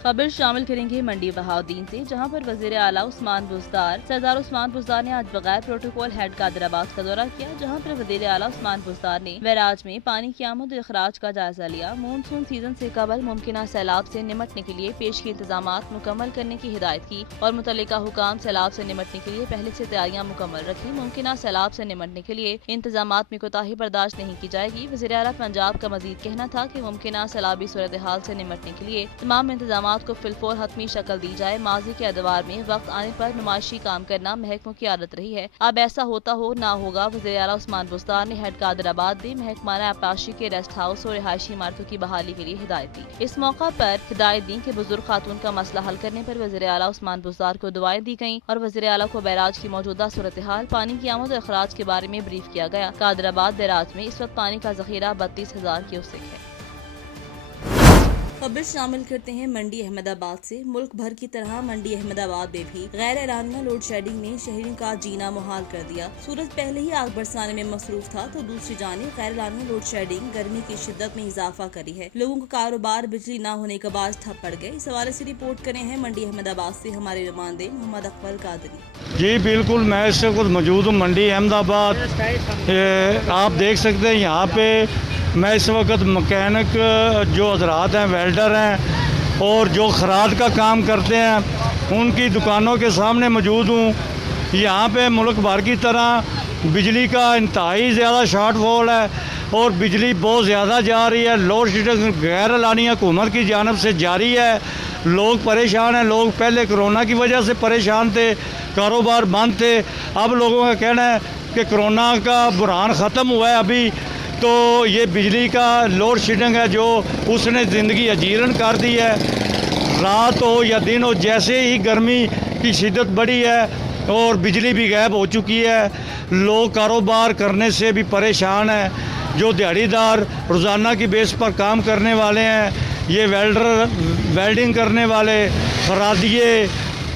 खबर शामिल करेंगे मंडी बहाउद्दीन से, जहां पर वजीर आला उस्मान बुज़दार सरदार उस्मान बुज़दार ने आज बगैर प्रोटोकॉल हेड कादराबाद का दौरा किया, जहां पर वजीर आला उस्मान बुज़दार ने बैराज में पानी की आमद और अखराज का जायजा लिया। मानसून सीजन से कबल मुमकिन सैलाब से निमटने के लिए पेश के इंतजाम मुकम्मल करने की हिदायत की और मुतल्लिका हुकाम सैलाब से निमटने के लिए पहले से तैयारियां मुकम्मल रखी। मुमकिन सैलाब से निमटने के लिए इंतजाम में कोताही बर्दाश्त नहीं की जाएगी। वज़ीर आला पंजाब का मजीद कहना था कि मुमकिन सैलाबी सूरत हाल से निमटने के लिए तमाम इंतजाम को फिलफौर हतमी शक्ल दी जाए। माजी के अदवार में वक्त आने पर नुमाइशी काम करना महकमों की आदत रही है, अब ऐसा होता हो ना होगा। वज़ीर आला उस्मान बुज़दार ने हेड कादराबाद में महकमाना आबपाशी के रेस्ट हाउस और रिहायशी इमारतों की बहाली के लिए हिदायत दी। इस मौका पर हिदायत दी कि बुजुर्ग खातून का मसला हल करने पर वज़ीर आला उस्मान बुज़दार को दुआएं दी गईं और वज़ीर आला को बैराज की मौजूदा सूरत हाल, पानी की आमद और अखराज के बारे में ब्रीफ किया गया। कादराबाद बैराज में इस वक्त पानी का जखीरा 32,000 क्यूसेक है। खबर शामिल करते हैं मंडी अहमदाबाद से। मुल्क भर की तरह मंडी अहमदाबाद में भी गैर एलानिया लोड शेडिंग ने शहरियों का जीना मुहाल कर दिया। सूरज पहले ही आग बरसाने में मसरूफ था तो दूसरी जानिब गैर एलानिया लोड शेडिंग गर्मी की शिद्दत में इजाफा करी है। लोगों का कारोबार बिजली न होने के बाद ठप पड़ गए। इस हवाले से रिपोर्ट करे हैं मंडी अहमदाबाद से हमारे नुमाइंदे मोहम्मद अकबर कादरी। जी बिल्कुल, मैं इस वक्त मौजूद हूँ मंडी अहमदाबाद। आप देख सकते हैं यहाँ पे मैं इस वक्त मकैनिक जो हजरात हैं, वेल्डर हैं और जो खराद का काम करते हैं उनकी दुकानों के सामने मौजूद हूँ। यहाँ पे मुल्क भर की तरह बिजली का इंतहाई ज़्यादा शॉर्ट फॉल है और बिजली बहुत ज़्यादा जा रही है। लोड शेडिंग गैर एलानी हुकूमत की जानब से जारी है। लोग परेशान हैं। लोग पहले कोरोना की वजह से परेशान थे, कारोबार बंद थे। अब लोगों का कहना है कि कोरोना का बुरहान ख़त्म हुआ है अभी, तो ये बिजली का लोड शेडिंग है जो उसने ज़िंदगी अजीरन कर दी है। रात हो या दिन हो, जैसे ही गर्मी की शिद्दत बढ़ी है और बिजली भी गायब हो चुकी है, लोग कारोबार करने से भी परेशान हैं। जो दिहाड़ीदार रोज़ाना की बेस पर काम करने वाले हैं, ये वेल्डर, वेल्डिंग करने वाले, खरादिये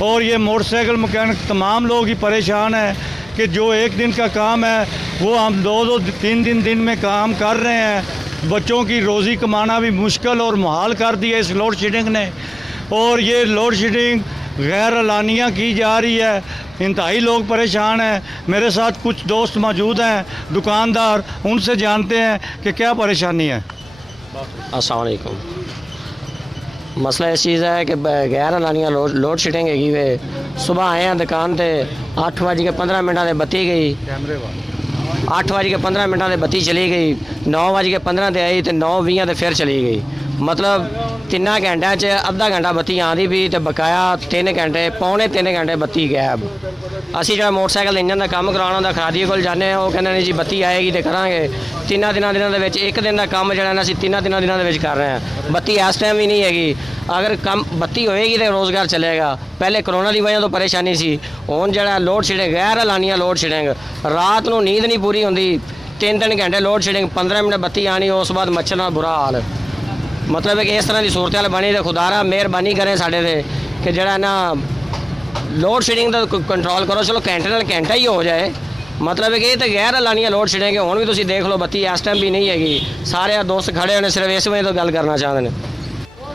और ये मोटरसाइकिल मैकेनिक, तमाम लोग ही परेशान हैं कि जो एक दिन का काम है वो हम दो तीन दिन में काम कर रहे हैं। बच्चों की रोज़ी कमाना भी मुश्किल और मुहाल कर दिया इस लोड शेडिंग ने। और ये लोड शेडिंग गैर एलानिया की जा रही है। इंतहाई लोग परेशान हैं। मेरे साथ कुछ दोस्त मौजूद हैं दुकानदार, उनसे जानते हैं कि क्या परेशानी है। अस्सलाम वालेकुम। मसला इस चीज़ है कि गैर एलानिया लोड शेडिंग हैगी वे। सुबह आए हैं दुकान ते 8:15 से बत्ती गई, 8:15 से बत्ती चली गई, 9:15 से आई तो 9:20 से फिर चली गई। मतलब 3 घंटे च अद्धा घंटा बत्ती आँदी भी तो बकाया 3 घंटे, पौने 3 घंटे बत्ती गैब। असी जो मोटरसाइकिल इंजन का काम कराना होंदा खरादिये कोल जाने, वो कहते नहीं जी बत्ती आएगी तो करांगे। 3 दिनों एक दिन का काम जो असी 3 दिनों कर रहे हैं। बत्ती इस टाइम भी नहीं हैगी। अगर कम बत्ती होएगी तो रोज़गार चलेगा। पहले कोरोना की वजह तो परेशानी सी, हुण जिहड़ा लोड शेडिंग गैर एलानिया लोड शेडिंग, रात को नींद नहीं पूरी होंदी। 3 घंटे लोड शेडिंग, 15 मिनट बत्ती आनी, उस बाद मच्छर नाल बुरा हाल। मतलब कि इस तरह की सूरत हाल बनी तो खुदारा मेहरबानी करें साढ़े ते कि जरा ना लोड शेडिंग का कंट्रोल करो। चलो घंटे नाल घंटा ही हो जाए। मतलब कि ये तो गैर एलानिया लोड शेडिंग है। हुण भी तुसीं देख लो बत्ती इस टाइम भी नहीं हैगी। सारे दोस्त खड़े होने सिर्फ इस वजह तो गल करना चाहते हैं।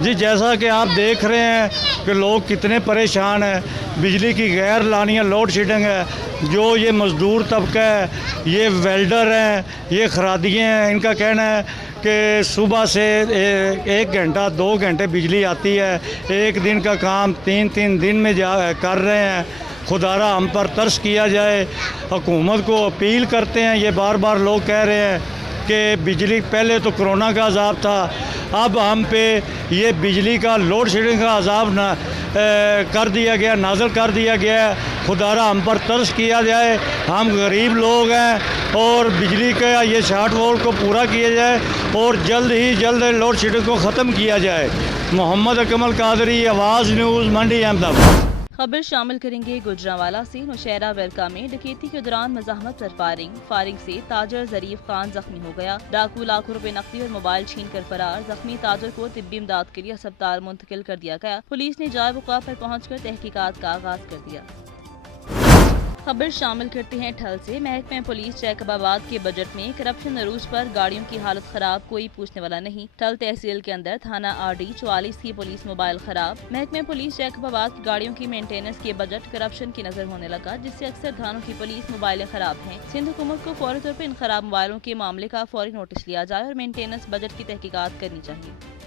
जी जैसा कि आप देख रहे हैं कि लोग कितने परेशान हैं। बिजली की गैर एलानिया लोड शेडिंग है। जो ये मज़दूर तबका है, ये वेल्डर हैं, ये खरादिये हैं, इनका कहना है कि सुबह से 1 घंटा 2 घंटे बिजली आती है। एक दिन का काम 3 दिन में कर रहे हैं। खुदारा हम पर तरस किया जाए। हुकूमत को अपील करते हैं। ये बार बार लोग कह रहे हैं कि बिजली, पहले तो कोरोना का अजाब था, अब हम पे ये बिजली का लोड शेडिंग का अजाब कर दिया गया, नाज़िल कर दिया गया है। खुदारा हम पर तरस किया जाए। हम गरीब लोग हैं और बिजली का ये शॉर्ट फॉल को पूरा किया जाए और जल्द ही जल्द लोड शेडिंग को ख़त्म किया जाए। मोहम्मद अकबर कादरी, आवाज़ न्यूज़, मंडी अहमदाबाद। खबर शामिल करेंगे गुजरांवाला से। नौशहरा वेरका में डकैती के दौरान मज़ाहमत पर फायरिंग से ताजर ज़रीफ खान जख्मी हो गया। डाकू लाखों रुपए नकदी और मोबाइल छीन कर फरार। जख्मी ताजर को तिब्बी इमदाद के लिए अस्पताल मुंतकिल कर दिया गया। पुलिस ने जाए वक़ा पर पहुँच कर तहकीकात का आगाज कर दिया। खबर शामिल करते हैं ठल से। महकमे पुलिस जैकबाबाद के बजट में करप्शन अरूज पर गाड़ियों की हालत खराब, कोई पूछने वाला नहीं। ठल तहसील के अंदर थाना आरडी 44 की पुलिस मोबाइल खराब। महकमे पुलिस जैकबाबाद की गाड़ियों की मेंटेनेंस के बजट करप्शन की नजर होने लगा, जिससे अक्सर थानों की पुलिस मोबाइलें खराब हैं। सिंध हुकूमत को फौरी तौर पर इन खराब मोबाइलों के मामले का फौरी नोटिस लिया जाए और मेंटेनेंस बजट की तहकीकात करनी चाहिए।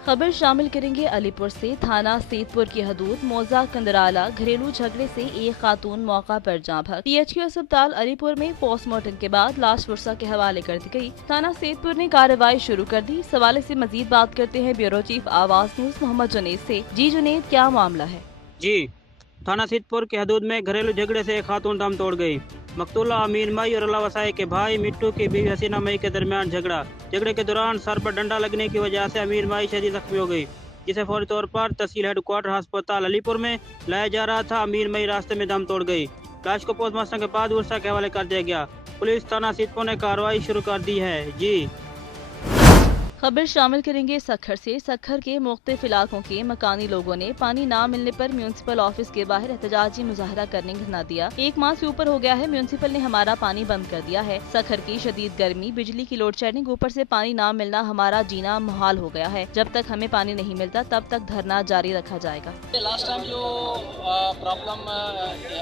खबर शामिल करेंगे अलीपुर से। थाना सेतपुर की हदूद मौजा कंदराला घरेलू झगड़े से एक खातून मौका पर जाँ भग। PHQ अस्पताल अलीपुर में पोस्टमार्टम के बाद लाश पुरसा के हवाले कर दी गई। थाना सेतपुर ने कार्रवाई शुरू कर दी। इस हवाले से मजीद बात करते हैं ब्यूरो चीफ आवाज न्यूज मोहम्मद जुनेद से। जी जुनेद, क्या मामला है? जी, थाना सिद्धपुर के हदूद में घरेलू झगड़े से एक खातून दम तोड़ गई। मकतूला अमीर मई और अल्लाह वसाई के भाई मिट्टू की बीवी हसीना मई के दरमियान झगड़े के दौरान सर पर डंडा लगने की वजह से अमीर मई शदीद जख्मी हो गई, जिसे फौरी तौर पर तहसील हेडक्वार्टर अस्पताल अलीपुर में लाया जा रहा था। अमीर मई रास्ते में दम तोड़ गई। लाश को पोस्टमार्टम के बाद उर्सा के हवाले कर दिया गया। पुलिस थाना सिद्धपुर ने कार्रवाई शुरू कर दी है। जी, खबर शामिल करेंगे सखर से। सखर के मुख्तलिफ इलाकों के मकानी लोगों ने पानी ना मिलने पर म्यूनिसिपल ऑफिस के बाहर एहतजाजी मुजाहरा करने धरना दिया। एक माह से ऊपर हो गया है, म्यूनिसिपल ने हमारा पानी बंद कर दिया है। सखर की शदीद गर्मी, बिजली की लोड शेडिंग, ऊपर से पानी ना मिलना, हमारा जीना मुहाल हो गया है। जब तक हमें पानी नहीं मिलता तब तक धरना जारी रखा जाएगा। लास्ट टाइम जो प्रॉब्लम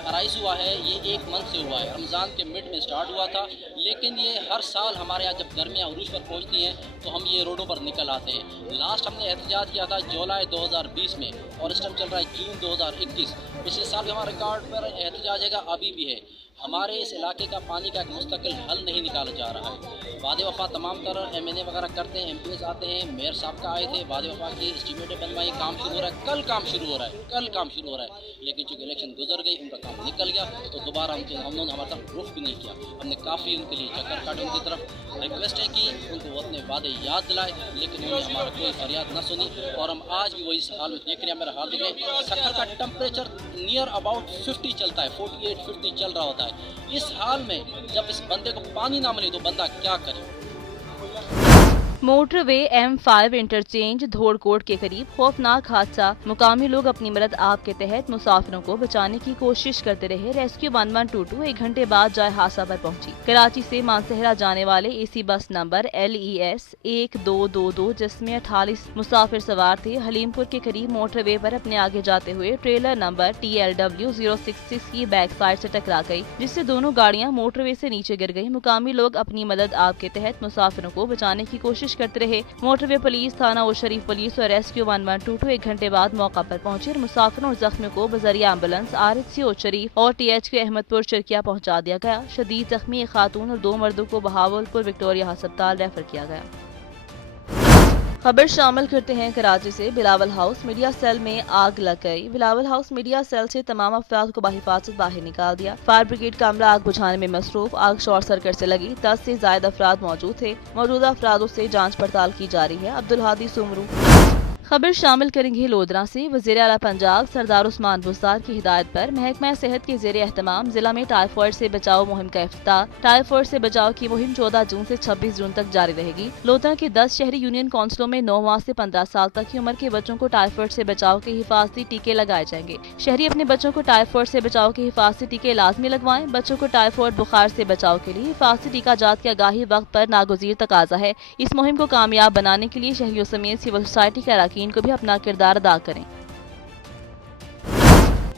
अराइज हुआ है ये एक मंथ से हुआ है। रमज़ान के मिड में स्टार्ट हुआ था, लेकिन ये हर साल हमारे यहाँ जब गर्मियाँ उरूज पर पहुँचती हैं तो हम ये रोडों पर निकल आते हैं। लास्ट हमने एहतजाज किया था जुलाई 2020 में और इस टाइम चल रहा है जून 2021। पिछले साल भी हमारे रिकॉर्ड पर एहतजाज है, अभी भी है। हमारे इस इलाके का पानी का एक मुस्तकिल हल नहीं निकाला जा रहा है। वादे वफा तमाम तरह MNA वगैरह करते हैं, MPs आते हैं, मेयर साहब का आए थे, वादे वफा की एस्टीमेट बनवाई, काम शुरू हो रहा है, कल काम शुरू हो रहा है। लेकिन चूँकि इलेक्शन गुजर गई, उनका काम निकल गया, तो दोबारा हमने हमारे तरफ रुख भी नहीं किया। हमने काफ़ी उनके लिए चक्कर काटे, उनकी तरफ रिक्वेस्ट है कि उनको वो अपने वादे याद दिलाए, लेकिन उन्होंने हमारा कोई फरियाद न सुनी और हम आज भी वही हाल में देख रहे हैं। मेरा हाल देख रहे हैं, सखर का टेम्परेचर नियर अबाउट 50 चलता है, 48-50 चल रहा होता है। इस हाल में जब इस बंदे को पानी ना मिले तो बंदा क्या करे? मोटरवे M5 इंटरचेंज धोड़कोट के करीब खौफनाक हादसा। मुकामी लोग अपनी मदद आप के तहत मुसाफिरों को बचाने की कोशिश करते रहे। रेस्क्यू 1122 1 घंटे बाद जाए हादसा पर पहुंची। कराची से मानसहरा जाने वाले AC बस नंबर LES 1222 जिसमें 48 मुसाफिर सवार थे, हलीमपुर के करीब मोटरवे पर अपने आगे जाते हुए ट्रेलर नंबर TLW 066 की बैक साइड से टकरा गई, जिससे दोनों गाड़ियां मोटरवे से नीचे गिर गई। मुकामी लोग अपनी मदद आप के तहत मुसाफिरों को बचाने की कोशिश करते रहे। मोटरवे पुलिस, थाना और शरीफ पुलिस और रेस्क्यू 1122 1 घंटे बाद मौका पर पहुंचे और मुसाफिरों और जख्मियों को बजरिया एम्बुलेंस RHC शरीफ और THQ अहमदपुर चरकिया पहुंचा दिया गया। शदीद जख्मी एक खातून और 2 मर्दों को बहावलपुर विक्टोरिया अस्पताल रेफर किया गया। खबर शामिल करते हैं कराची से। बिलावल हाउस मीडिया सेल में आग लग गई। बिलावल हाउस मीडिया सेल से तमाम अफराद को बाहिफाजत बाहर निकाल दिया। फायर ब्रिगेड का अमला आग बुझाने में मसरूफ। आग शॉर्ट सर्किट से लगी। 10 से ज्यादा अफराद मौजूद थे। मौजूदा अफरादों से जांच पड़ताल की जा रही है। अब्दुल हादी सुमरू। खबर शामिल करेंगे लोधरा से। वज़ीर आला पंजाब सरदार उस्मान बुज़दार की हिदायत पर महकमा सेहत के ज़ेरे एहतमाम जिला में टाइफाइड से बचाव मुहिम का इफ्तिताह। टाइफाइड से बचाव की मुहिम 14 जून से 26 जून तक जारी रहेगी। लोधरा के 10 शहरी यूनियन काउंसिलों में 9 माह से 15 साल तक की उम्र के बच्चों को टाइफाइड से बचाव के हिफाजती टीके लगाए जाएंगे। शहरी अपने बच्चों को टाइफाइड से बचाव के हिफाजती टीके लाजमी लगवाएं। बच्चों को टाइफाइड बुखार से बचाव के लिए हिफाजती टीका जात की आगाही वक्त पर नागुज़ीर तकाजा है। इस मुहिम को कामयाब बनाने के लिए शहरियों समेत सिविल सोसाइटी के अरकान को भी अपना किरदार अदा करें।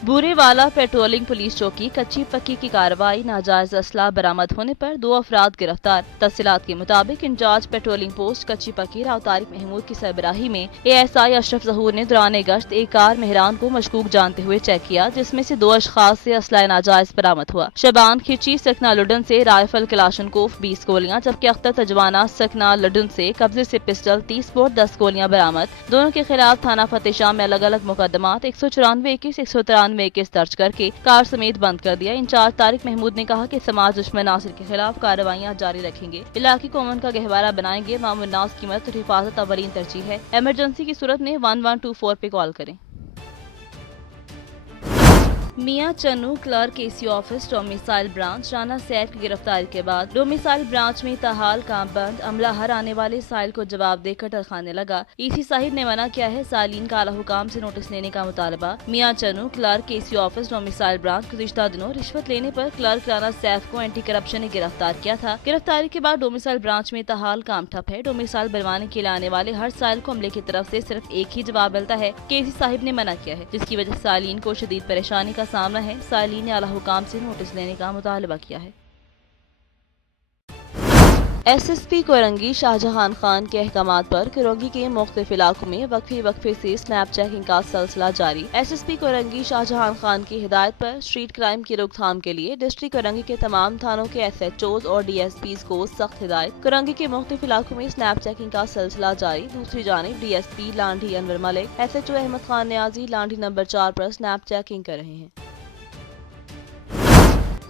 बूरेवाला पेट्रोलिंग पुलिस चौकी कच्ची पक्की की कार्रवाई। नाजायज असला बरामद होने पर 2 अफराद गिरफ्तार। तफसीलात के मुताबिक इंचार्ज पेट्रोलिंग पोस्ट कच्ची पक्की राव तारिक महमूद की सरबराही में ASI अशरफ ज़हूर ने दौरान गश्त एक कार मेहरान को मशकूक जानते हुए चेक किया, जिसमें से 2 अशखास से असला नाजायज बरामद हुआ। शबान खिची सकना लुडन से राइफल कलाशनकोफ 20 गोलियां, जबकि अख्तर तजवाना सकना लुडन से कब्जे से पिस्टल 30 बोर 10 गोलियां बरामद। दोनों के खिलाफ थाना फतेशाह में अलग अलग मुकदमात 194 21 193 केस दर्ज करके कार समेत बंद कर दिया। इंचार्ज तारिक महमूद ने कहा कि समाज दुश्मन नासिर के खिलाफ कार्रवाइयां जारी रखेंगे। इलाके को अमन का गहवारा बनाएंगे। मामून नास की मदद और हिफाजत अवलीन तरजीह है। इमरजेंसी की सूरत में 1124 पे कॉल करें। मियां चन्नू क्लर्क केसी office domicile branch Rana Saif की गिरफ्तारी के बाद डोमिसाइल ब्रांच में ताहाल काम बंद, अमला हर आने वाले साइल को जवाब देकर टरखाने लगा। ईसी साहिब ने मना किया है सालीन का आला हुकाम से नोटिस लेने का मुतालबा। मियां चन्नू क्लर्क केसी ऑफिस डोमिसाइल ब्रांच गुज़िश्ता दिनों रिश्वत लेने पर क्लर्क राना सैफ को एंटी करप्शन ने गिरफ्तार किया था। गिरफ्तारी के बाद डोमिसाइल ब्रांच में ताहाल काम ठप है। डोमिसाइल बनवाने के लिए आने वाले हर साइल को अमले की तरफ से सिर्फ एक ही जवाब मिलता है। केसी साहिब ने मना किया है, जिसकी वजह से सालीन को शदीद परेशानी का सामना है। सालीन ने आला हुकाम से नोटिस लेने का मुतालबा किया है। SSP कोरंगी शाहजहान खान के अहकामात पर कोरंगी के मुख्तलिफ इलाकों में वक्फे से स्नैप चेकिंग का सिलसिला जारी। SSP कोरंगी शाहजहान खान की हिदायत पर स्ट्रीट क्राइम की रोकथाम के लिए डिस्ट्रिक्ट कोरंगी के तमाम थानों के SHOs और DSPs को सख्त हिदायत। कोरंगी के मुख्तलिफ इलाकों में स्नैप चेकिंग का सिलसिला जारी। दूसरी जानिब DSP Landhi Anwar Malik, SHO Ahmad Khan Niazi Landhi number 4 पर स्नैप चेकिंग कर रहे हैं।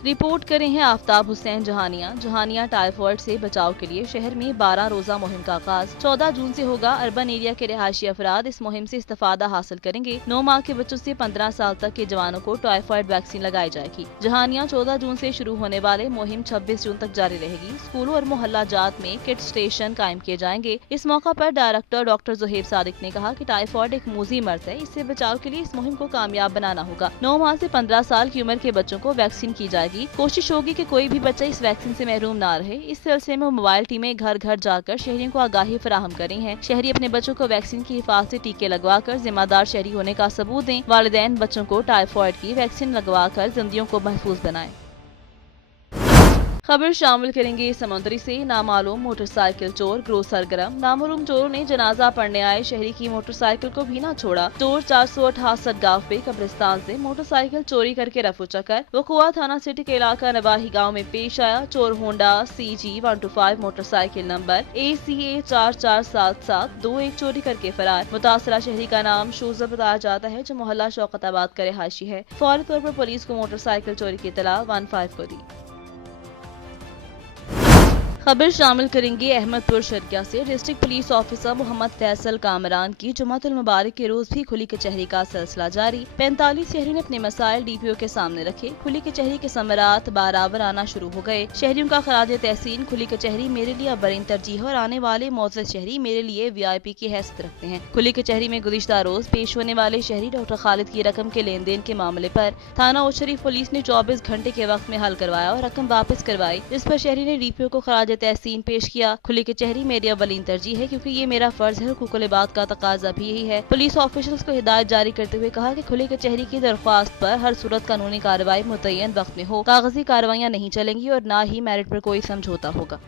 रिपोर्ट कर रहे हैं आफ्ताब हुसैन जहानिया टाइफॉइड से बचाव के लिए शहर में 12 रोजा मुहिम का आगाज 14 जून से होगा। अर्बन एरिया के रिहायशी अफराद इस मुहिम से इस्तेफादा हासिल करेंगे। 9 माह के बच्चों से 15 साल तक के जवानों को टाइफॉइड वैक्सीन लगाई जाएगी। जहानिया 14 जून से शुरू होने वाले मुहिम 26 जून तक जारी रहेगी। स्कूलों और मोहल्ला जात में किट स्टेशन कायम किए जाएंगे। इस मौका पर डायरेक्टर डॉक्टर ज़ुहैब सादिक ने कहा कि टाइफॉइड एक मूजी मर्ज है, इससे बचाव के लिए इस मुहिम को कामयाब बनाना होगा। 9 माह से 15 साल की उम्र के बच्चों को वैक्सीन की जाएगी। कोशिश होगी कि कोई भी बच्चा इस वैक्सीन से महरूम ना रहे। इस सिलसिले में मोबाइल टीमें घर घर जाकर शहरियों को आगाही फराहम कर रही हैं। शहरी अपने बच्चों को वैक्सीन की हिफाजती टीके लगवाकर जिम्मेदार शहरी होने का सबूत दें। वालिदैन बच्चों को टाइफॉइड की वैक्सीन लगवाकर जिंदगियों को महफूज बनाएं। खबर शामिल करेंगे समुद्री से। नामालूम मोटरसाइकिल चोर गिरोह सरगर्म। नामालूम चोरों ने जनाजा पढ़ने आए शहरी की मोटरसाइकिल को भी न छोड़ा। चोर 468 गांव पे कब्रिस्तान से मोटरसाइकिल चोरी करके रफू चक्कर। वकुआ थाना सिटी के इलाका नवाही गांव में पेश आया। चोर Honda CG 125 motorcycle number ACA 447721 चोरी करके फरार। मुतासरा शहरी का नाम शूजा बताया जाता है, जो मोहल्ला शौकताबाद का रिहायशी है। फौरी तौर पर पुलिस को मोटरसाइकिल चोरी की इत्तला 15 को दी। खबर शामिल करेंगे अहमदपुर शर्किया से। District police officer Muhammad Faisal Kamran की जुमातुल मुबारक के रोज भी खुली कचहरी का सिलसिला जारी। 45 शहरी ने अपने मसाइल DPO के सामने रखे। खुली कचहरी के समरात बराबर आना शुरू हो गए। शहरियों का खराज तहसीन खुली कचहरी मेरे लिए अबरीन तरजीह और आने वाले मोअज़्ज़ज़ शहरी मेरे लिए VIP की हैसियत रखते हैं। खुली कचहरी में गुज़िश्ता रोज पेश होने वाले शहरी डॉक्टर खालिद की रकम के लेन देन के मामले पर थाना ओशरीफ पुलिस ने 24 घंटे के वक्त में हल करवाया और रकम वापस करवाई, जिस पर शहरी ने DPO को खराज तहसीन पेश किया। खुली कचहरी मेरी अवलीन तरजीह है, क्योंकि ये मेरा फर्ज है। हुकूकुल इबाद का तकाजा भी यही है। पुलिस ऑफिसर्स को हिदायत जारी करते हुए कहा कि खुली कचहरी की दरख्वास्त पर हर सूरत कानूनी कार्रवाई मुतय्यन वक्त में हो। कागजी कार्रवाइयाँ नहीं चलेंगी और न ही मेरिट पर कोई समझौता होगा।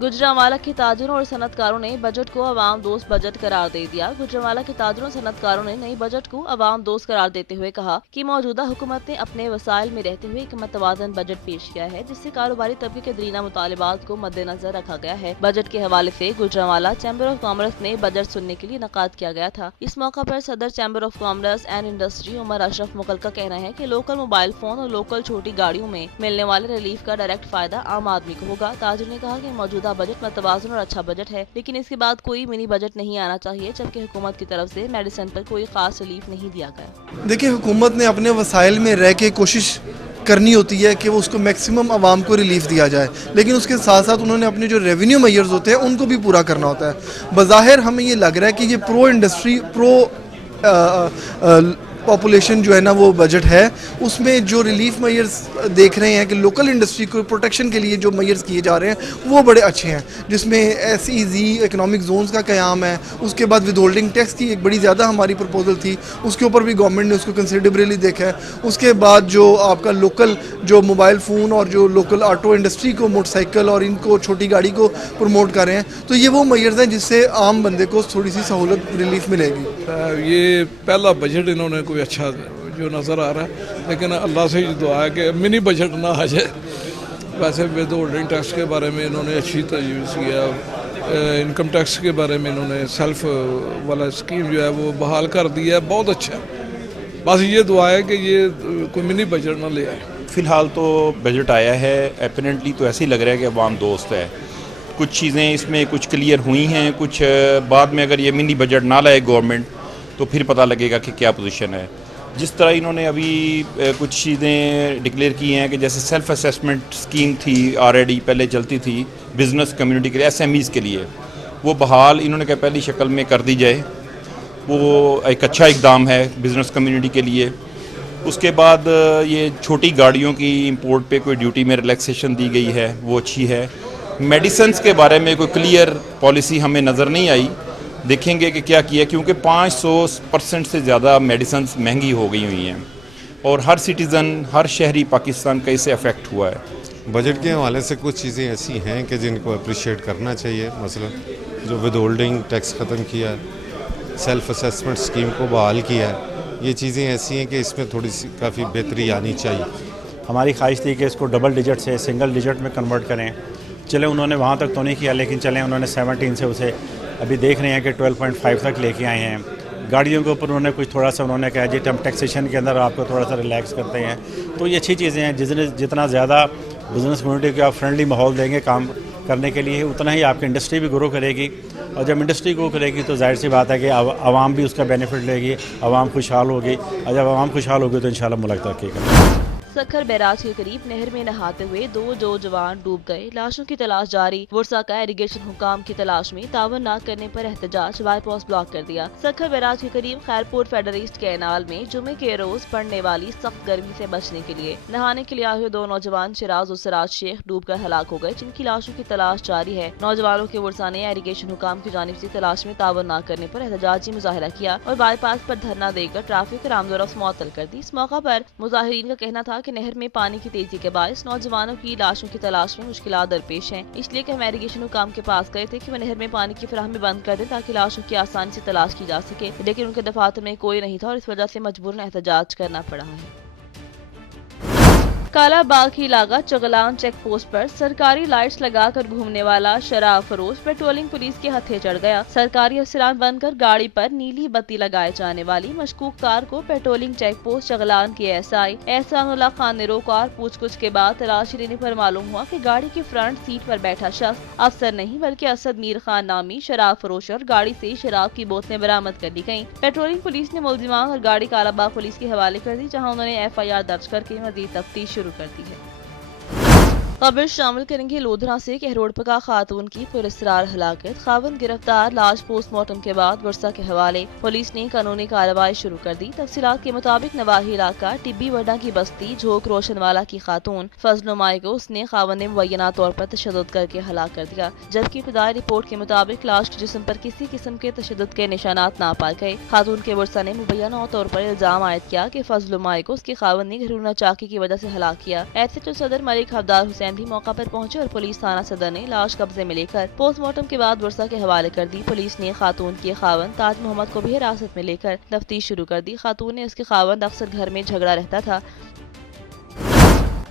गुजरांवाला के ताजिरों और सनतकारों ने बजट को अवाम दोस्त बजट करार दे दिया। गुजरांवाला के ताजिरों और सनतकारों ने नई बजट को अवाम दोस्त करार देते हुए कहा कि मौजूदा हुकूमत ने अपने वसाइल में रहते हुए एक मतवाजन बजट पेश किया है, जिससे कारोबारी तबके के दरीना मुतालिबात को मद्देनजर रखा गया है। बजट के हवाले से गुजरांवाला चैम्बर ऑफ कॉमर्स में बजट सुनने के लिए इनकाद किया गया था। इस मौका पर सदर chamber of commerce and industry Umar Ashraf Mughal का कहना है कि लोकल मोबाइल फोन और लोकल छोटी गाड़ियों में मिलने वाले रिलीफ का डायरेक्ट फायदा आम आदमी को होगा। ताजिर ने कहा कि मौजूदा बजट मतवाजन और अच्छा बजट है, लेकिन इसके बाद कोई मिनी बजट नहीं आना चाहिए, जबकि हुकूमत की तरफ से मेडिसिन पर कोई खास रिलीफ नहीं दिया गया। देखिए, हुकूमत ने अपने वसाइल में रह के कोशिश करनी होती है कि वो उसको मैक्सिमम आवाम को रिलीफ दिया जाए, लेकिन उसके साथ साथ उन्होंने अपने जो रेवेन्यू मेजर्स होते हैं उनको भी पूरा करना होता है। बज़ाहिर हमें ये लग रहा है कि ये प्रो इंडस्ट्री प्रो पॉपुलेशन जो है ना वो बजट है, उसमें जो रिलीफ मेजर्स देख रहे हैं कि लोकल इंडस्ट्री को प्रोटेक्शन के लिए जो मेजर्स किए जा रहे हैं वो बड़े अच्छे हैं, जिसमें SEZ इकोनॉमिक जोन्स का क़याम है। उसके बाद विदहोल्डिंग टैक्स की एक बड़ी ज़्यादा हमारी प्रपोजल थी, उसके ऊपर भी गवर्नमेंट ने उसको कंसिडरेबली देखा है। उसके बाद जो आपका लोकल जो मोबाइल फ़ोन और जो लोकल ऑटो इंडस्ट्री को, मोटरसाइकिल और इनको छोटी गाड़ी को प्रमोट कर रहे हैं, तो ये वो मेजर्स हैं जिससे आम बंदे को थोड़ी सी सहूलत रिलीफ मिलेगी। ये पहला बजट इन्होंने कोई अच्छा जो नज़र आ रहा है, लेकिन अल्लाह से ये दुआ है कि मिनी बजट ना आ जाए। वैसे विदहोल्डिंग टैक्स के बारे में इन्होंने अच्छी तजवीज़ किया, इनकम टैक्स के बारे में इन्होंने सेल्फ वाला स्कीम जो है वो बहाल कर दिया है, बहुत अच्छा है। बस ये दुआ है कि ये कोई मिनी बजट ना ले आए। फ़िलहाल तो बजट आया है, एपरेंटली तो ऐसे ही लग रहा है कि अवाम दोस्त है। कुछ चीज़ें इसमें कुछ क्लियर हुई हैं, कुछ बाद में अगर ये मिनी बजट ना लाए गवर्नमेंट तो फिर पता लगेगा कि क्या पोजीशन है। जिस तरह इन्होंने अभी कुछ चीज़ें डिक्लेयर की हैं कि जैसे सेल्फ असेसमेंट स्कीम थी ऑलरेडी पहले चलती थी बिज़नेस कम्युनिटी के लिए, SMEs के लिए, वो बहाल इन्होंने कहा पहली शक्ल में कर दी जाए। वो एक अच्छा इकदाम है बिज़नेस कम्युनिटी के लिए। उसके बाद ये छोटी गाड़ियों की इंपोर्ट पे कोई ड्यूटी में रिलैक्सेशन दी गई है, वो अच्छी है। मेडिसिन्स के बारे में कोई क्लियर पॉलिसी हमें नज़र नहीं आई, देखेंगे कि क्या किया, क्योंकि 500% से ज़्यादा मेडिसिन्स महंगी हो गई हुई हैं और हर सिटीज़न, हर शहरी पाकिस्तान का इससे अफेक्ट हुआ है। बजट के हवाले से कुछ चीज़ें ऐसी हैं कि जिनको अप्रिशिएट करना चाहिए, मसलन जो विद होल्डिंग टैक्स ख़त्म किया, सेल्फ असेसमेंट स्कीम को बहाल किया, ये चीज़ें ऐसी हैं कि इसमें थोड़ी सी काफ़ी बेहतरी आनी चाहिए। हमारी ख्वाहिश थी कि इसको डबल डिजिट से सिंगल डिजिट में कन्वर्ट करें। चले उन्होंने वहाँ तक तो नहीं किया, लेकिन चले उन्होंने 17 से उसे अभी देख रहे हैं कि 12.5 तक लेके आए हैं। गाड़ियों के ऊपर उन्होंने कुछ थोड़ा सा उन्होंने कहा जी हम टैक्सेशन के अंदर आपको थोड़ा सा रिलैक्स करते हैं, तो ये अच्छी चीज़ें हैं। जितना ज़्यादा बिज़नेस कम्युनिटी को आप फ्रेंडली माहौल देंगे काम करने के लिए, उतना ही आपकी इंडस्ट्री भी ग्रो करेगी, और जब इंडस्ट्री ग्रो करेगी तो जाहिर सी बात है कि आवाम भी उसका बेनिफिट लेगी, आवाम खुशहाल होगी, और जब आवाम खुशहाल होगी तो इंशाल्लाह मुल्क तरक्की करेगा। सखर बैराज के करीब नहर में नहाते हुए दो जवान डूब गए, लाशों की तलाश जारी। वर्सा का इरिगेशन हुकाम की तलाश में तावन न करने पर एहतजाज, बाईपास ब्लॉक कर दिया। सखर बैराज के करीब खैरपुर फेडरिस्ट कैनाल में जुमे के रोज पड़ने वाली सख्त गर्मी से बचने के लिए नहाने के लिए आए हुए 2 नौजवान शिराज और सिराज शेख डूबकर हलाक हो गए, जिनकी लाशों की तलाश जारी है। नौजवानों के वर्सा ने इरिगेशन हुकाम की जानिब से तलाश में तावन न करने पर एहतजाजी मुजाहरा किया और बाईपास पर धरना देकर ट्रैफिक रामदोरफ्त मुअत्तल कर दी। इस मौका पर मुजाहिरीन का कहना था कि नहर में पानी की तेजी के बायस नौजवानों की लाशों की तलाश में मुश्किलात दरपेश हैं, इसलिए कि हम इरिगेशन हुकाम के पास गए थे कि वह नहर में पानी की फराहमी बंद कर दे ताकि लाशों की आसानी से तलाश की जा सके, लेकिन उनके दफातर में कोई नहीं था और इस वजह से मजबूरन एहतजाज करना पड़ा है। काला बाग की इलाका चगलान चेक पोस्ट पर सरकारी लाइट्स लगाकर घूमने वाला शराब फरोश पेट्रोलिंग पुलिस के हत्थे चढ़ गया। सरकारी अफसरान बनकर गाड़ी पर नीली बत्ती लगाए जाने वाली मशकूक कार को पेट्रोलिंग चेक पोस्ट चगलान के SI एहसानुल्लाह खान ने रोका और पूछताछ के बाद तलाशी लेने पर मालूम हुआ कि गाड़ी की फ्रंट सीट पर बैठा शख्स अफसर नहीं बल्कि असद मीर खान नामी शराब फरोश और गाड़ी से शराब की बोतलें बरामद कर ली गयी। पेट्रोलिंग पुलिस ने मुलजिमान और गाड़ी काला बाग पुलिस के हवाले कर दी, जहाँ उन्होंने FIR दर्ज करके मजीद तफ्तीश शुरू कर दी है। खबर शामिल करेंगे लोधरा से कहरोड़ पका खातून की पुरस्कार हलाकत, खावन गिरफ्तार, लाश पोस्टमार्टम के बाद वर्सा के हवाले। पुलिस ने कानूनी कार्रवाई शुरू कर दी। तफसीलात के मुताबिक नवाही इलाका टिब्बी वडा की बस्ती झोंक रोशनवाला की खातून फजलुमाई को उसने खावन ने मुबैना तौर पर तशद्दुद करके हलाक कर दिया, जबकि इब्तदाई रिपोर्ट के मुताबिक लाश के जिस्म पर किसी किस्म के तशद्दुद के निशानात ना पाए गए। खातून के वर्सा ने मुबैना तौर पर इल्जाम आयद किया कि फजलुमाई को उसके खावन ने घरूना चाकी की वजह से हलाक किया। SHO सदर मलिक हवदार हुसैन भी मौका पर पहुंचे और पुलिस थाना सदर ने लाश कब्जे में लेकर पोस्टमार्टम के बाद वर्सा के हवाले कर दी। पुलिस ने खातून के खावन ताज मोहम्मद को भी हिरासत में लेकर तफ्तीश शुरू कर दी। खातून ने उसके खावन अक्सर घर में झगड़ा रहता था।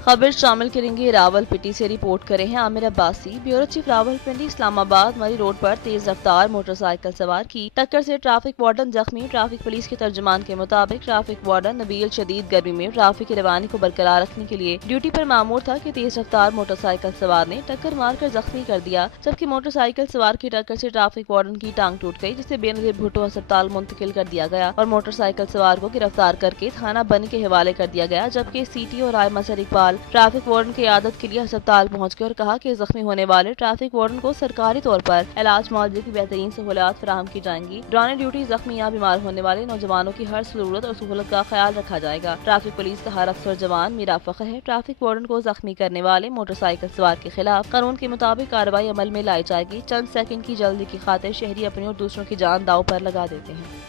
खबर शामिल करेंगे रावलपिंडी से, रिपोर्ट करे हैं आमिर अब्बासी। ब्यूरो चीफ रावलपिंडी इस्लामाबाद मरी रोड पर तेज रफ्तार मोटरसाइकिल सवार की टक्कर से ट्रैफिक वार्डन जख्मी। ट्रैफिक पुलिस के तर्जुमान के मुताबिक ट्रैफिक वार्डन नबील शदीद गर्मी में ट्रैफिक की रवानी को बरकरार रखने के लिए ड्यूटी पर मामूर था कि तेज रफ्तार मोटरसाइकिल सवार ने टक्कर मारकर जख्मी कर दिया, जबकि मोटरसाइकिल सवार की टक्कर से ट्रैफिक वार्डन की टांग टूट गई, जिसे बेनजीर भुट्टो अस्पताल मुंतकिल कर दिया गया और मोटरसाइकिल सवार को गिरफ्तार करके थाना बन के हवाले कर दिया गया। जबकि CT और राय मसर इकबाल ट्रैफिक वार्डन की आदत के लिए अस्पताल पहुंच गए और कहा कि जख्मी होने वाले ट्रैफिक वार्डन को सरकारी तौर पर इलाज मुआवजे की बेहतरीन सहूलियात फराहम की जाएंगी। दौरान ड्यूटी जख्मी या बीमार होने वाले नौजवानों की हर जरूरत और सहूलत का ख्याल रखा जाएगा। ट्रैफिक पुलिस का हर अफसर जवान मीरा फख्र है। ट्रैफिक वार्डन को जख्मी करने वाले मोटरसाइकिल सवार के खिलाफ कानून के मुताबिक कार्रवाई अमल में लाई जाएगी। चंद सेकंड की जल्दी की खातिर शहरी अपनी और दूसरों की जान दांव पर लगा देते हैं।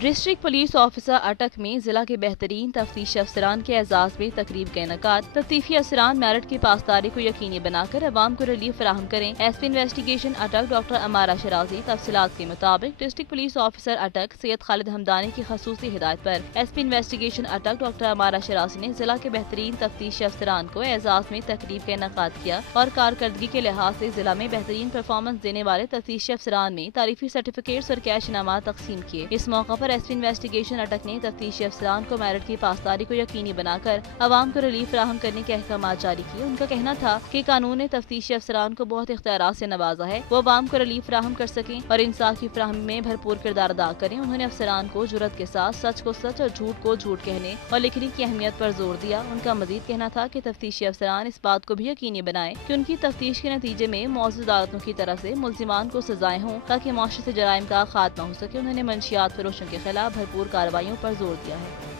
डिस्ट्रिक्ट पुलिस ऑफिसर अटक में जिला के बेहतरीन तफ्तीशी अफसरान के एजाज में तकरीब का इनेकाद। तफ्तीशी अफसरान मेरिट की पासदारी को यकीनी बनाकर अवाम को रिलीफ फराहम करें। SP इन्वेस्टिगेशन अटक डॉक्टर अमारा शराजी। तफसीलात के मुताबिक डिस्ट्रिक्ट पुलिस ऑफिसर अटक सैयद खालिद हमदानी की खसूसी हिदायत पर SP इन्वेस्टिगेशन अटक डॉक्टर अमारा शराजी ने जिला के बेहतरीन तफ्तीशी अफसरान को एजाज में तकरीब का इनेकाद किया और कारकर्दगी के लिहाज से जिला में बेहतरीन परफॉर्मेंस देने वाले तफ्तीशी अफसरान में तारीफी सर्टिफिकेट्स और कैश इनामात तकसीम किए। इस मौका पर पर एसपी इन्वेस्टिगेशन अटक ने तफ्तीशी अफसरान को मेरिट की पासदारी को यकीनी बनाकर आवाम को रिलीफ फराहम करने के अहकाम जारी किए। उनका कहना था कि कानून ने तफ्तीशी अफसरान को बहुत इख्तियारात से नवाजा है, वो आवाम को रिलीफ फराहम कर सकें और इंसाफ की फराहमी में भरपूर किरदार अदा करें। उन्होंने अफसरान को जुर्रत के साथ सच को सच और झूठ को झूठ कहने और लिखने की अहमियत पर जोर दिया। उनका मजीद कहना था कि तफ्तीशी अफसरान इस बात को भी यकीनी बनाए कि उनकी तफ्तीश के नतीजे में मौजूद अदालतों की तरफ से मुल्जिमान को सजाएं हों ताकि माशरे से जराइम का खात्मा हो सके। उन्होंने मंशियात फरोशों के खिलाफ भरपूर कार्रवाइयों पर जोर दिया है।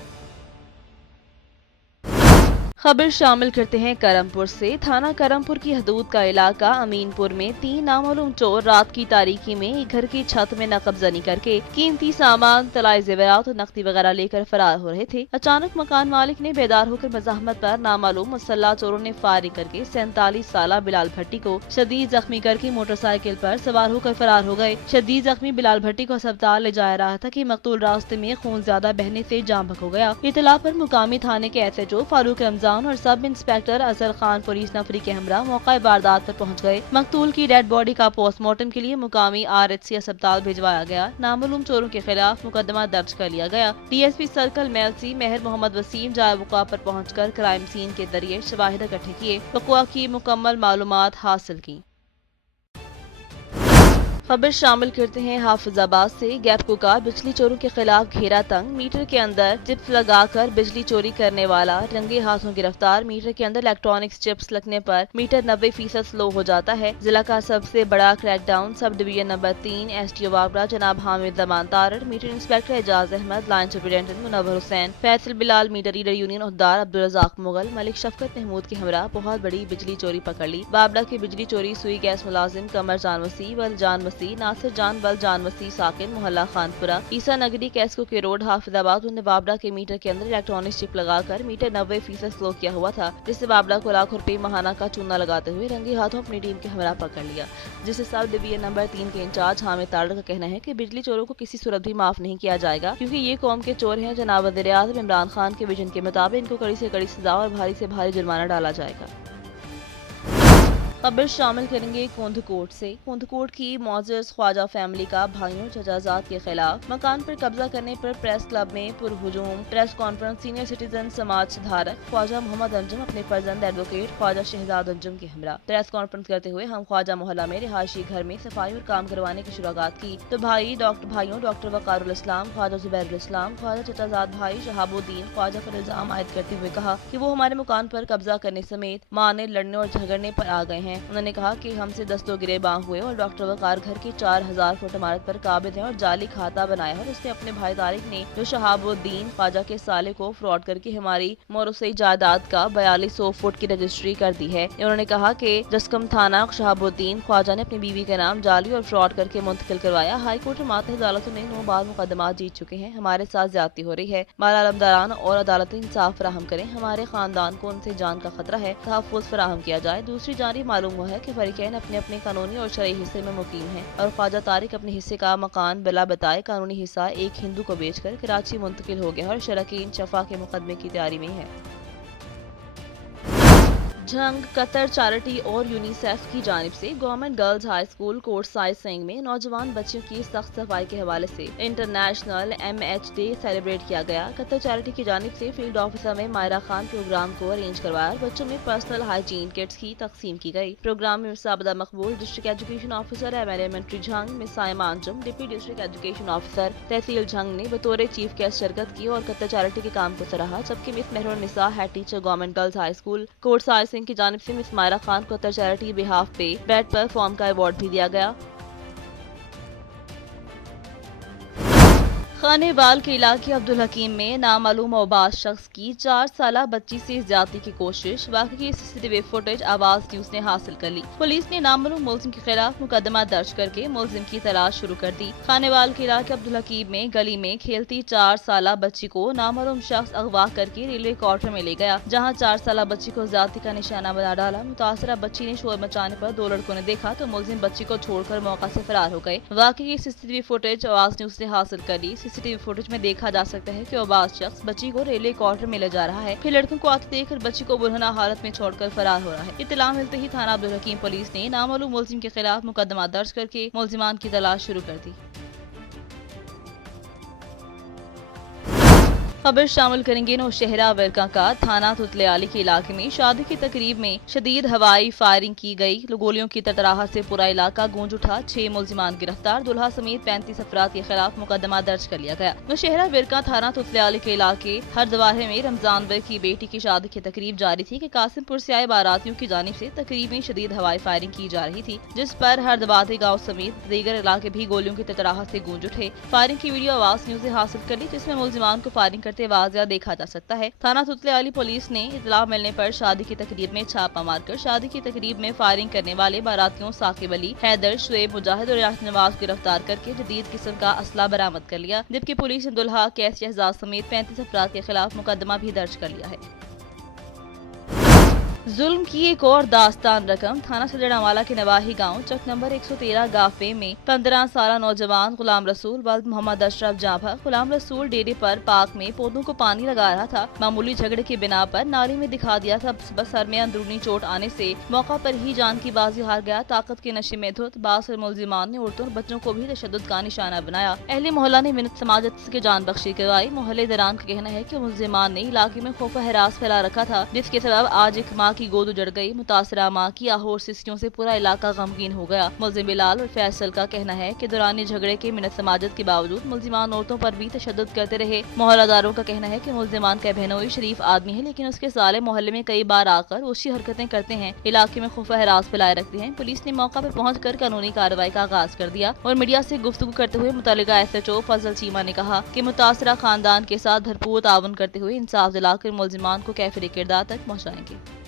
खबर शामिल करते हैं करमपुर से। थाना करमपुर की हदूद का इलाका अमीनपुर में 3 नामालूम चोर रात की तारीकी में एक घर की छत में नकबजनी करके कीमती सामान, तलाई जेवरात और नकदी वगैरह लेकर फरार हो रहे थे। अचानक मकान मालिक ने बेदार होकर मज़ाहमत पर नामालूम मुसल्लह चोरों ने फायरिंग करके 47 साला बिलाल भट्टी को शदीद जख्मी करके मोटरसाइकिल पर सवार होकर फरार हो गए। शदीद जख्मी बिलाल भट्टी को अस्पताल ले जाया रहा था कि मकतूल रास्ते में खून ज्यादा बहने से जाम बक हो गया। इतला पर मुकामी थाने के SHO फारूक रमजान और sub inspector Azhar Khan police नफरी के हमरा मौका वारदात पर पहुंच गए। मकतूल की डेड बॉडी का पोस्टमार्टम के लिए मुकामी RHC अस्पताल भिजवाया गया। नामालूम चोरों के खिलाफ मुकदमा दर्ज कर लिया गया। DSP सर्कल मेलसी मेहर मोहम्मद वसीम जाए वक़ा पर पहुंचकर क्राइम सीन के जरिए शवाहिद इकट्ठे किए, वक़ा की मुकम्मल मालूमात हासिल की। खबर शामिल करते हैं हाफिजाबाद से। गैपको का बिजली चोरों के खिलाफ घेरा तंग, मीटर के अंदर चिप्स लगाकर बिजली चोरी करने वाला रंगे हाथों गिरफ्तार। मीटर के अंदर इलेक्ट्रॉनिक्स चिप्स लगने पर मीटर 90% स्लो हो जाता है। जिला का सबसे बड़ा crackdown sub division number 3 SDO वागड़ा जनाब Hamid Zaman Tarar, meter inspector Ejaz Ahmed, line superintendent Munawar Hussain, Faisal Bilal, meter reader union उहदेदार अब्दुल रज़ाक मुगल, मलिक शफकत महमूद के हमरा बहुत बड़ी बिजली चोरी पकड़ ली। बाबड़ा की बिजली चोरी सुई गैस मुलाजिम कमर जान वसी, वल जान वसी, नासिर जान, बल जान वसी, साकिन, मोहल्ला खानपुरा, ईसा नगरी, कैस्को के रोड, हाफिजाबाद। उन्होंने बाबड़ा के मीटर के अंदर इलेक्ट्रॉनिक चिप लगाकर मीटर 90% स्लो किया हुआ था, जिससे बाबड़ा को लाखों रुपए महाना का चूना लगाते हुए रंगे हाथों अपनी टीम के हमरा पकड़ लिया। जिसे सब डिवीजन नंबर 3 के इंचार्ज हामिद तारड़ का कहना है कि बिजली चोरों को किसी सूरत भी माफ नहीं किया जाएगा, क्योंकि ये कौम के चोर हैं। जनाब वज़ीर-ए-आज़म इमरान खान के विजन के मुताबिक इनको कड़ी से कड़ी सजा और भारी से भारी जुर्माना डाला जाएगा। खबर शामिल करेंगे कोंधकोट से। कोंधकोट की मौजूद ख्वाजा फैमिली का भाइयों चचाजाद के खिलाफ मकान पर कब्जा करने पर प्रेस क्लब में पुरहुजूम प्रेस कॉन्फ्रेंस। सीनियर सिटीजन समाज सुधारक ख्वाजा मोहम्मद अंजुम अपने फर्जंद एडवोकेट ख्वाजा शहजाद अंजुम के हमरा प्रेस कॉन्फ्रेंस करते हुए हम ख्वाजा मोहल्ला में रिहायशी घर में सफाई और काम करवाने की शुरुआत की तो भाइयों डॉक्टर वकारुल इस्लाम, ख्वाजा जुबैरुल इस्लाम, ख्वाजा चचाजाद भाई शहाबुद्दीन ख्वाजा पर इल्जाम आयद करते हुए कहा कि वो हमारे मकान पर कब्जा करने समेत मारने, लड़ने और झगड़ने पर आ गए हैं। उन्होंने कहा कि हमसे दस्तों गिरेबान हुए और डॉक्टर वकार घर की 4000 फुट इमारत पर काबिज है और जाली खाता बनाया है और उसने अपने भाई तारिक ने जो शहाबुद्दीन ख्वाजा के साले को फ्रॉड करके हमारी मोरसई जायदाद का 4200 फुट की रजिस्ट्री कर दी है। उन्होंने कहा कि जस्कम थाना शहाबुद्दीन ख्वाजा ने अपनी बीवी का नाम जाली और फ्रॉड करके मुंतकिल करवाया। हाईकोर्ट और मातहत अदालतों ने 9 बार मुकदमा जीत चुके हैं। हमारे साथ ज्यादती हो रही है। माला अलमदारान और अदालतें इंसाफ फराहम करें। हमारे खानदान को उनसे जान का खतरा है, तहफ़्फ़ुज़ फराहम किया जाए। दूसरी जानिब मालूम हुआ है कि फरीकैन अपने अपने कानूनी और शरई हिस्से में मुकीम हैं और ख्वाजा तारिक अपने हिस्से का मकान बिला बताए कानूनी हिस्सा एक हिंदू को बेचकर कराची मुंतकिल हो गया और शरकीन शफा के मुकदमे की तैयारी में है। झंग कतर चैरिटी और यूनिसेफ की जानिब से government girls high school coat Saiz Singh में नौजवान बच्चियों की सख्त सफाई के हवाले से इंटरनेशनल MH डे सेलिब्रेट किया गया। कतर चैरिटी की जानिब से फील्ड ऑफिसर में मायरा खान प्रोग्राम को अरेंज करवाया। बच्चों में पर्सनल हाइजीन किट्स की तकसीम की गई। प्रोग्राम में साबदा Maqbool, district education officer elementary Jhang, miss Saima Anjum, deputy district education officer tehsil Jhang ने बतौर चीफ गेस्ट शिरकत की और कतर चैरिटी के काम को सराहा। जबकि miss Mehrun Nisa head teacher government girls high school coat साइज की जानिब से मिस मायरा खान को कतर चैरिटी बिहाफ पे बैट पर फॉर्म का अवार्ड भी दिया गया। खानेवाल के इलाके अब्दुल हकीम में नामालूम अबाज शख्स की 4 साला बच्ची से ज्यादती की कोशिश। वाक़ई की CCTV फुटेज आवाज न्यूज ने हासिल कर ली। पुलिस ने नामालूम मुलजिम के खिलाफ मुकदमा दर्ज करके मुलजिम की तलाश शुरू कर दी। खानेवाल के इलाके अब्दुल हकीम में गली में खेलती 4 साला बच्ची को नामालूम शख्स अगवा करके रेलवे क्वार्टर में ले गया, जहाँ 4 साला बच्ची को ज्यादती का निशाना बना डाला। मुतासरा बच्ची ने शोर मचाने पर 2 लड़कों ने देखा तो मुलजिम बच्ची को छोड़कर मौका से फरार हो गए। वाक़ई की CCTV फुटेज आवाज न्यूज ने हासिल कर ली। CCTV फुटेज में देखा जा सकता है कि अब्बास शख्स बच्ची को रेलवे क्वार्टर में ले जा रहा है, फिर लड़कों को आते देखकर बच्ची को बुरहना हालत में छोड़कर फरार हो रहा है। इत्तला मिलते ही थाना अब्दुल हकीम पुलिस ने नामालूम मुलजिम के खिलाफ मुकदमा दर्ज करके मुलजिमान की तलाश शुरू कर दी। खबर शामिल करेंगे नौशहरा वर्का का थाना तुतलियाली के इलाके में शादी की तकरीब में शदीद हवाई फायरिंग की गई। गोलियों की तड़तड़ाहट से पूरा इलाका गूंज उठा। 6 मुलजिमान गिरफ्तार। दुल्हा समेत 35 अफराद के खिलाफ मुकदमा दर्ज कर लिया गया। नौशहरा वर्का थाना तुतलियाली के इलाके हरदवारे में रमजान बर की बेटी की शादी की तकरीब जारी थी कि कासिमपुर से आए बारातियों की जानिब से तकरीब में शदीद हवाई फायरिंग की जा रही थी, जिस पर हरदवारे गाँव समेत दीगर इलाके भी गोलियों की तड़तड़ाहट से गूंज उठे। फायरिंग की वीडियो आवाज न्यूज से हासिल कर ली, जिसमें मुलजिमान को फायरिंग करते वाज़िया देखा जा सकता है। थाना तुतलियाली पुलिस ने इतला मिलने पर शादी की तकरीब में छापा मारकर शादी की तकरीब में फायरिंग करने वाले बारातियों साकिब अली, हैदर, शुएब, मुजाहिद और यासिर नवाज गिरफ्तार करके जदीद किस्म का असला बरामद कर लिया, जबकि पुलिस ने दुल्हा कैस शहजाद समेत 35 अफराद के खिलाफ मुकदमा भी दर्ज कर लिया है। जुल्म की एक और दास्तान रकम। थाना सजड़ावाला के नवाही गांव चक नंबर 113 गाफे में 15 साल नौजवान गुलाम रसूल वल्द मोहम्मद अशरफ जाभा गुलाम रसूल डेरे पर पार्क में पौधों को पानी लगा रहा था। मामूली झगड़े की बिना पर नाली में दिखा दिया था। बस सर में अंदरूनी चोट आने से मौका पर ही जान की बाजी हार गया। ताकत के नशे में धुत बास मुलजिमान ने औरतों और बच्चों को भी तशद्दुद का निशाना बनाया। अहले मोहल्ला ने मिन्नत समाजत के जान बख्शी करवाई। मोहल्ले दरान का कहना है कि मुलजिमान ने इलाके में खौफ हरास फैला रखा था, जिसके सबब आज एक माँ की गोद उजड़ गई। मुतासरा माँ की आहोर सिस्कियों से पूरा इलाका गमगीन हो गया। मुलजिम बिलाल और फैसल का कहना है कि दौरान झगड़े के मिन्नत समाजत के बावजूद मुलजिमान औरतों पर भी तशद्दुद करते रहे। मोहल्लादारों का कहना है कि मुलजिमान का बहनोई शरीफ आदमी है, लेकिन उसके साले मोहल्ले में कई बार आकर वहशी हरकतें करते हैं, इलाके में खौफ हरास फैलाए रखते हैं। पुलिस ने मौका पर पहुँच कर कानूनी कार्रवाई का आगाज कर दिया और मीडिया से गुफ्तगू करते हुए मुतल्लिका SHO फजल चीमा ने कहा कि मुतासरा खानदान के साथ भरपूर ताउन करते हुए इंसाफ दिलाकर मुलजिमान को कैफिर किरदार तक पहुँचाएंगे।